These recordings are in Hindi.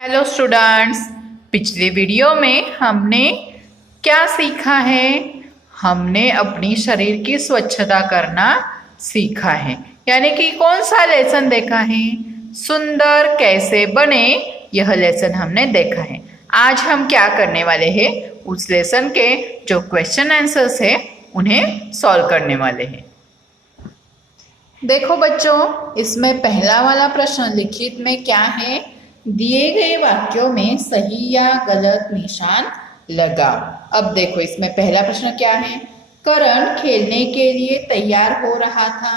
हेलो स्टूडेंट्स, पिछले वीडियो में हमने क्या सीखा है। हमने अपनी शरीर की स्वच्छता करना सीखा है, यानी कि कौन सा लेसन देखा है, सुंदर कैसे बने, यह लेसन हमने देखा है। आज हम क्या करने वाले हैं, उस लेसन के जो क्वेश्चन आंसर्स है उन्हें सॉल्व करने वाले हैं। देखो बच्चों, इसमें पहला वाला प्रश्न लिखित में क्या है, दिए गए वाक्यों में सही या गलत निशान लगाओ। अब देखो इसमें पहला प्रश्न क्या है, करण खेलने के लिए तैयार हो रहा था।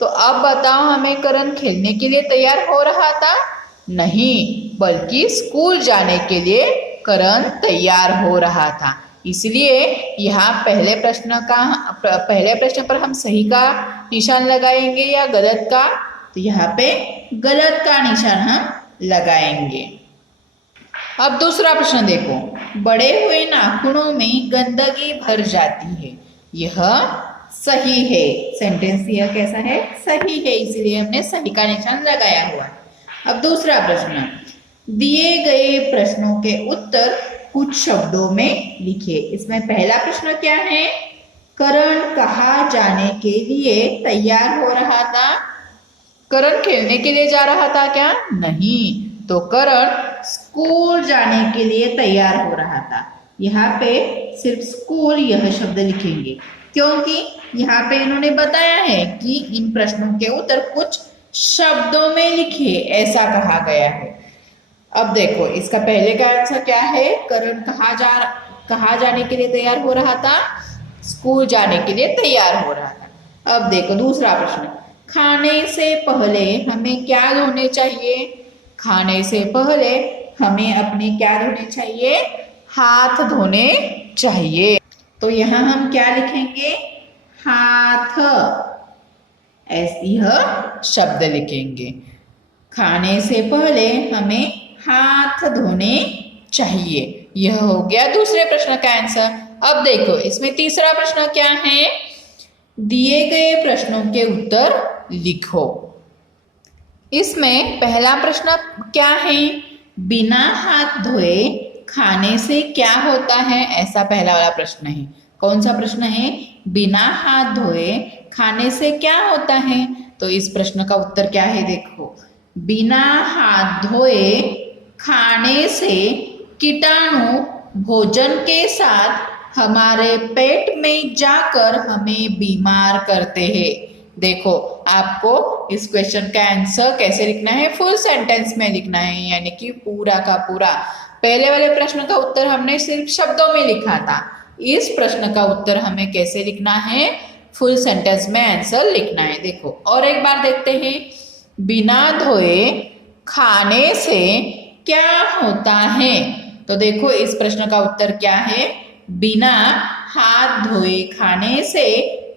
तो अब बताओ हमें, करण खेलने के लिए तैयार हो रहा था? नहीं, बल्कि स्कूल जाने के लिए करण तैयार हो रहा था। इसलिए यहाँ पहले प्रश्न पर हम सही का निशान लगाएंगे या गलत का? तो यहाँ पे गलत का निशान हम लगाएंगे। अब दूसरा प्रश्न देखो, बड़े हुए नाखूनों में गंदगी भर जाती है, यह सही है। सेंटेंस यह कैसा है, सही है, इसीलिए हमने सही का निशान लगाया हुआ। अब दूसरा प्रश्न, दिए गए प्रश्नों के उत्तर कुछ शब्दों में लिखिए। इसमें पहला प्रश्न क्या है, करण कहाँ जाने के लिए तैयार हो रहा था? करण खेलने के लिए जा रहा था क्या? नहीं, तो करण स्कूल जाने के लिए तैयार हो रहा था। यहाँ पे सिर्फ स्कूल यह शब्द लिखेंगे, क्योंकि यहाँ पे इन्होंने बताया है कि इन प्रश्नों के उत्तर कुछ शब्दों में लिखिए, ऐसा कहा गया है। अब देखो इसका पहले का आंसर क्या है, करण कहाँ जाने के लिए तैयार हो रहा था? स्कूल जाने के लिए तैयार हो रहा था। अब देखो दूसरा प्रश्न, खाने से पहले हमें क्या धोने चाहिए? खाने से पहले हमें अपने क्या धोने चाहिए? हाथ धोने चाहिए। तो यहाँ हम क्या लिखेंगे? हाथ, यह शब्द लिखेंगे। खाने से पहले हमें हाथ धोने चाहिए। यह हो गया दूसरे प्रश्न का आंसर। अब देखो इसमें तीसरा प्रश्न क्या है, दिए गए प्रश्नों के उत्तर लिखो। इसमें पहला प्रश्न क्या है, बिना हाथ धोए खाने से क्या होता है? ऐसा पहला वाला प्रश्न है। कौन सा प्रश्न है, बिना हाथ धोए खाने से क्या होता है? तो इस प्रश्न का उत्तर क्या है, देखो, बिना हाथ धोए खाने से कीटाणु भोजन के साथ हमारे पेट में जाकर हमें बीमार करते हैं। देखो आपको इस क्वेश्चन का आंसर कैसे लिखना है, फुल सेंटेंस में लिखना है, यानी कि पूरा का पूरा। पहले वाले प्रश्न का उत्तर हमने सिर्फ शब्दों में लिखा था, इस प्रश्न का उत्तर हमें कैसे लिखना है, फुल सेंटेंस में आंसर लिखना है। देखो और एक बार देखते हैं, बिना धोए खाने से क्या होता है? तो देखो इस प्रश्न का उत्तर क्या है, बिना हाथ धोए खाने से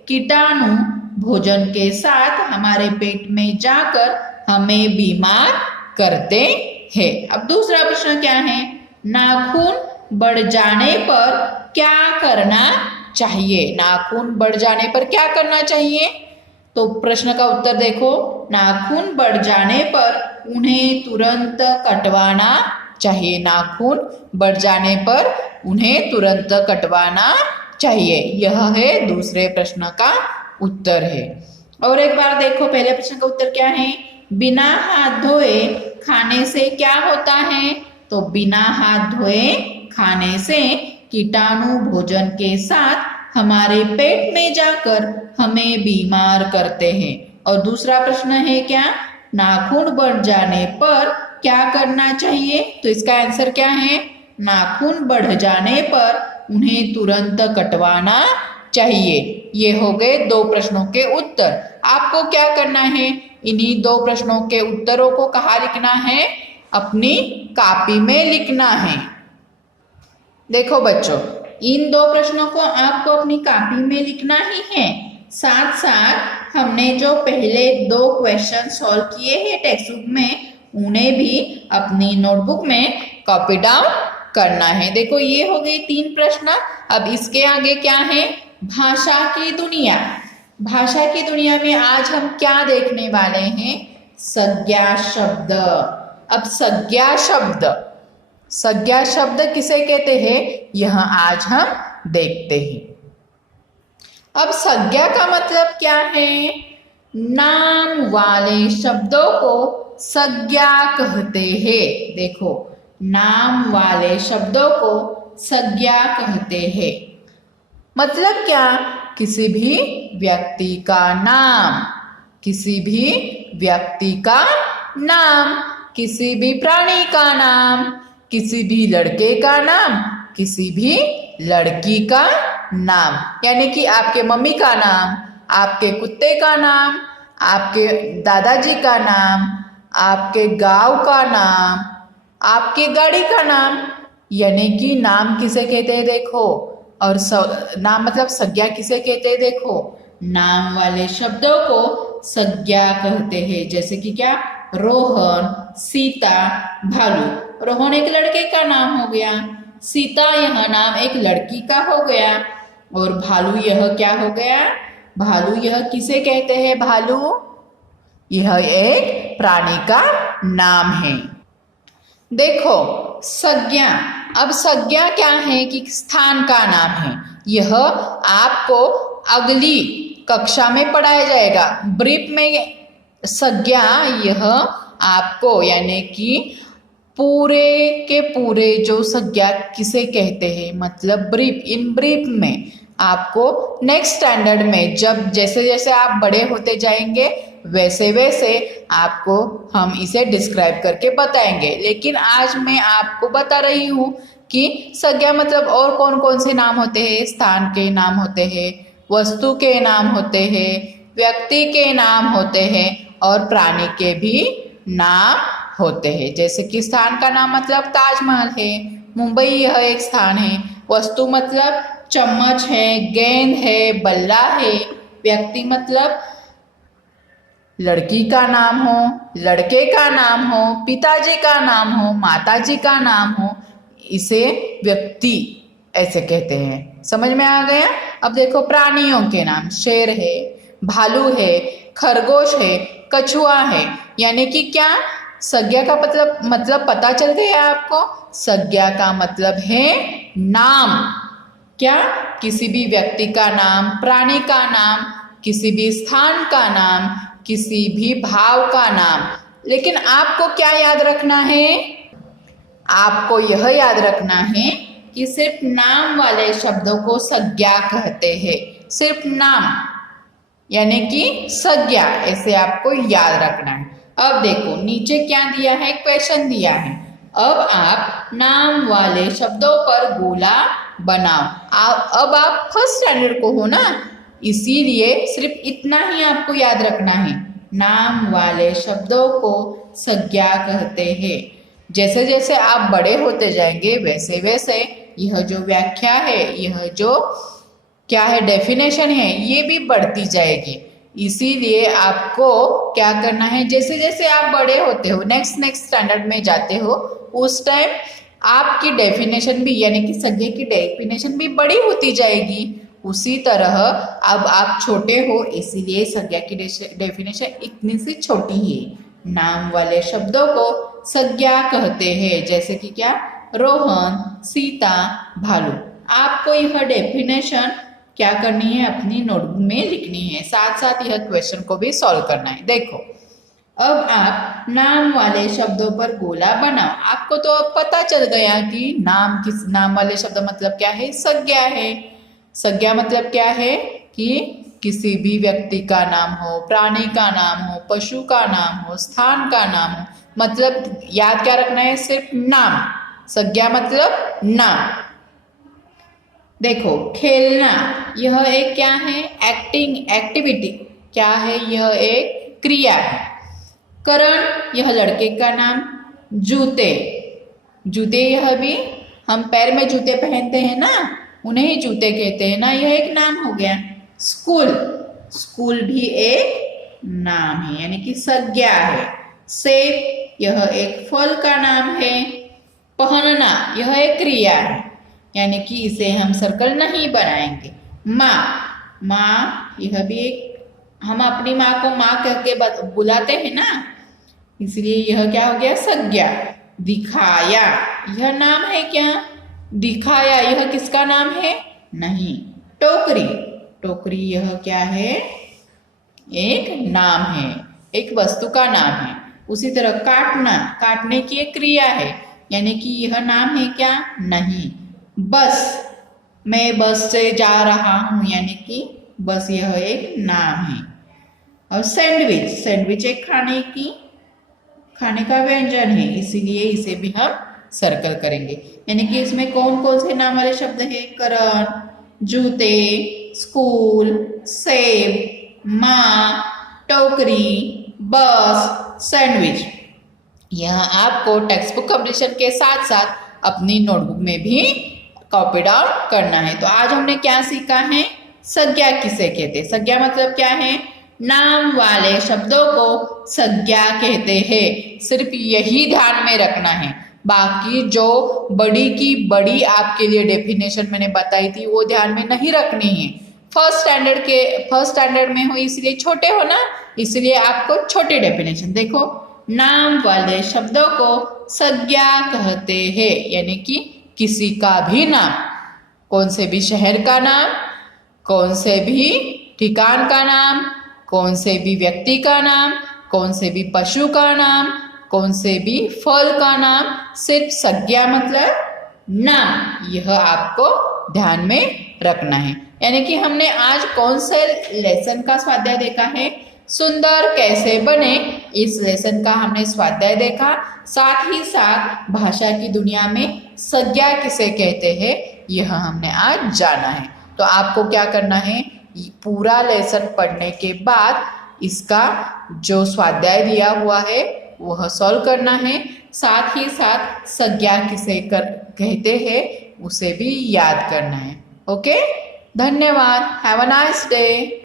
कीटाणु भोजन के साथ हमारे पेट में जाकर हमें बीमार करते हैं। अब दूसरा प्रश्न क्या है, नाखून बढ़ जाने पर क्या करना चाहिए? नाखून बढ़ जाने पर क्या करना चाहिए? तो प्रश्न का उत्तर देखो, नाखून बढ़ जाने पर उन्हें तुरंत कटवाना चाहिए। नाखून बढ़ जाने पर उन्हें तुरंत कटवाना चाहिए। यह है दूसरे प्रश्न का उत्तर है। और एक बार देखो पहले प्रश्न का उत्तर क्या है, बिना हाथ धोए खाने से क्या होता है? तो बिना हाथ धोए खाने से कीटाणु भोजन के साथ हमारे पेट में जाकर हमें बीमार करते हैं। और दूसरा प्रश्न है क्या, नाखून बढ़ जाने पर क्या करना चाहिए? तो इसका आंसर क्या है, नाखून बढ़ जाने पर उन्हें तुरंत कटवाना चाहिए। ये हो गए दो प्रश्नों के उत्तर। आपको क्या करना है, इन्हीं दो प्रश्नों के उत्तरों को कहाँ लिखना है, अपनी कॉपी में लिखना है। देखो बच्चों, इन दो प्रश्नों को आपको अपनी कॉपी में लिखना ही है। साथ साथ हमने जो पहले दो क्वेश्चन सॉल्व किए हैं टेक्स्ट बुक में, उन्हें भी अपनी नोटबुक में कॉपी डाउन करना है। देखो ये हो गए 3 प्रश्न। अब इसके आगे क्या है, भाषा की दुनिया। भाषा की दुनिया में आज हम क्या देखने वाले हैं, संज्ञा शब्द। अब संज्ञा शब्द किसे कहते हैं, यह आज हम देखते हैं। अब संज्ञा का मतलब क्या है, नाम वाले शब्दों को संज्ञा कहते हैं। देखो, नाम वाले शब्दों को संज्ञा कहते हैं। मतलब क्या, किसी भी व्यक्ति का नाम, किसी भी व्यक्ति का नाम, किसी भी प्राणी का नाम, किसी भी लड़के का नाम, किसी भी लड़की का नाम, यानी कि आपके मम्मी का नाम, आपके कुत्ते का नाम, आपके दादाजी का नाम, आपके गांव का नाम, आपकी गाड़ी का नाम, यानी कि नाम किसे कहते हैं देखो, और नाम मतलब संज्ञा किसे कहते हैं देखो, नाम वाले शब्दों को संज्ञा कहते हैं। जैसे कि क्या, रोहन, सीता, भालू। रोहन एक लड़के का नाम हो गया, सीता यह नाम एक लड़की का हो गया, और भालू यह क्या हो गया, भालू यह किसे कहते हैं, भालू यह एक प्राणी का नाम है। देखो संज्ञा, अब संज्ञा क्या है कि स्थान का नाम है। यह आपको अगली कक्षा में पढ़ाया जाएगा। ब्रीफ में संज्ञा यह आपको, यानी कि पूरे के पूरे जो संज्ञा किसे कहते हैं, मतलब ब्रीफ, इन ब्रीफ में आपको नेक्स्ट स्टैंडर्ड में जब जैसे जैसे आप बड़े होते जाएंगे वैसे वैसे आपको हम इसे डिस्क्राइब करके बताएंगे। लेकिन आज मैं आपको बता रही हूँ कि संज्ञा मतलब और कौन कौन से नाम होते हैं, स्थान के नाम होते हैं, वस्तु के नाम होते हैं, व्यक्ति के नाम होते हैं, और प्राणी के भी नाम होते हैं। जैसे कि स्थान का नाम मतलब ताजमहल है, मुंबई यह एक स्थान है। वस्तु मतलब चम्मच है, गेंद है, बल्ला है। व्यक्ति मतलब लड़की का नाम हो, लड़के का नाम हो, पिताजी का नाम हो, माताजी का नाम हो, इसे व्यक्ति ऐसे कहते हैं। समझ में आ गया। अब देखो प्राणियों के नाम, शेर है, भालू है, खरगोश है, कछुआ है। यानी कि क्या, संज्ञा का मतलब पता चल गया आपको। संज्ञा का मतलब है नाम, क्या, किसी भी व्यक्ति का नाम, प्राणी का नाम, किसी भी स्थान का नाम, किसी भी भाव का नाम। लेकिन आपको क्या याद रखना है, आपको यह याद रखना है कि सिर्फ नाम वाले शब्दों को संज्ञा कहते हैं। सिर्फ नाम यानी कि संज्ञा, ऐसे आपको याद रखना है। अब देखो नीचे क्या दिया है, क्वेश्चन दिया है। अब आप नाम वाले शब्दों पर गोला बनाओ। अब आप फर्स्ट स्टैंडर्ड को हो ना, इसीलिए सिर्फ इतना ही आपको याद रखना है, नाम वाले शब्दों को संज्ञा कहते हैं। जैसे जैसे आप बड़े होते जाएंगे वैसे वैसे यह जो व्याख्या है, यह जो क्या है डेफिनेशन है, ये भी बढ़ती जाएगी। इसीलिए आपको क्या करना है, जैसे जैसे आप बड़े होते हो, नेक्स्ट स्टैंडर्ड में जाते हो, उस टाइम आपकी डेफिनेशन भी, यानी कि संज्ञा की डेफिनेशन भी बड़ी होती जाएगी। उसी तरह अब आप छोटे हो, इसीलिए संज्ञा की डेफिनेशन इतनी सी छोटी है। नाम वाले शब्दों को संज्ञा कहते हैं। जैसे कि क्या, रोहन, सीता, भालू। आपको यह डेफिनेशन क्या करनी है, अपनी नोटबुक में लिखनी है, साथ साथ यह क्वेश्चन को भी सॉल्व करना है। देखो अब आप नाम वाले शब्दों पर गोला बनाओ। आपको तो अब पता चल गया कि नाम वाले शब्द मतलब क्या है, संज्ञा है। संज्ञा मतलब क्या है कि किसी भी व्यक्ति का नाम हो, प्राणी का नाम हो, पशु का नाम हो, स्थान का नाम हो, मतलब याद क्या रखना है, सिर्फ नाम। संज्ञा मतलब नाम। देखो खेलना, यह एक क्या है, एक्टिविटी। क्या है, यह एक क्रिया है। करण, यह लड़के का नाम। जूते, यह भी हम पैर में जूते पहनते हैं ना, उन्हें ही जूते कहते हैं ना, यह एक नाम हो गया। स्कूल भी एक नाम है, यानी कि संज्ञा है। सेब, यह एक फल का नाम है। पहनना, यह एक क्रिया है, यानी कि इसे हम सर्कल नहीं बनाएंगे। माँ, यह भी एक, हम अपनी माँ को माँ कह के बुलाते हैं ना, इसलिए यह क्या हो गया, संज्ञा। दिखाया, यह नाम है क्या? दिखाया यह किसका नाम है? नहीं। टोकरी, टोकरी यह क्या है? एक नाम है, एक वस्तु का नाम है। उसी तरह काटना, काटने की एक क्रिया है, यानी कि यह नाम है क्या? नहीं। बस, मैं बस से जा रहा हूं, यानी कि बस यह एक नाम है। और सैंडविच, सैंडविच एक खाने का व्यंजन है, इसीलिए इसे भी हम सर्कल करेंगे। यानी कि इसमें कौन कौन से नाम वाले शब्द है? करण, जूते, स्कूल, सेब, माँ, टोकरी, बस, सैंडविच। यह आपको टेक्स्ट बुक कंप्लीशन के साथ साथ अपनी नोटबुक में भी कॉपी डाउन करना है। तो आज हमने क्या सीखा है? संज्ञा किसे कहते? संज्ञा मतलब क्या है? नाम वाले शब्दों को संज्ञा कहते हैं। सिर्फ यही ध्यान में रखना है, बाकी जो बड़ी की बड़ी आपके लिए डेफिनेशन मैंने बताई थी वो ध्यान में नहीं रखनी है। फर्स्ट स्टैंडर्ड में हो इसलिए छोटे हो ना, इसलिए आपको छोटे डेफिनेशन देखो। नाम वाले शब्दों को संज्ञा कहते हैं, यानी कि किसी का भी नाम, कौन से भी शहर का नाम, कौन से भी ठिकान का नाम, कौन से भी व्यक्ति का नाम, कौन से भी पशु का नाम, कौन से भी फल का नाम, सिर्फ संज्ञा मतलब नाम, यह आपको ध्यान में रखना है। यानी कि हमने आज कौन से लेसन का स्वाध्याय देखा है? सुंदर कैसे बने, इस लेसन का हमने स्वाध्याय देखा। साथ ही साथ भाषा की दुनिया में संज्ञा किसे कहते हैं यह हमने आज जाना है। तो आपको क्या करना है? पूरा लेसन पढ़ने के बाद इसका जो स्वाध्याय दिया हुआ है वह सॉल्व करना है। साथ ही साथ संज्ञा किसे कहते हैं उसे भी याद करना है। ओके, धन्यवाद। Have a nice day.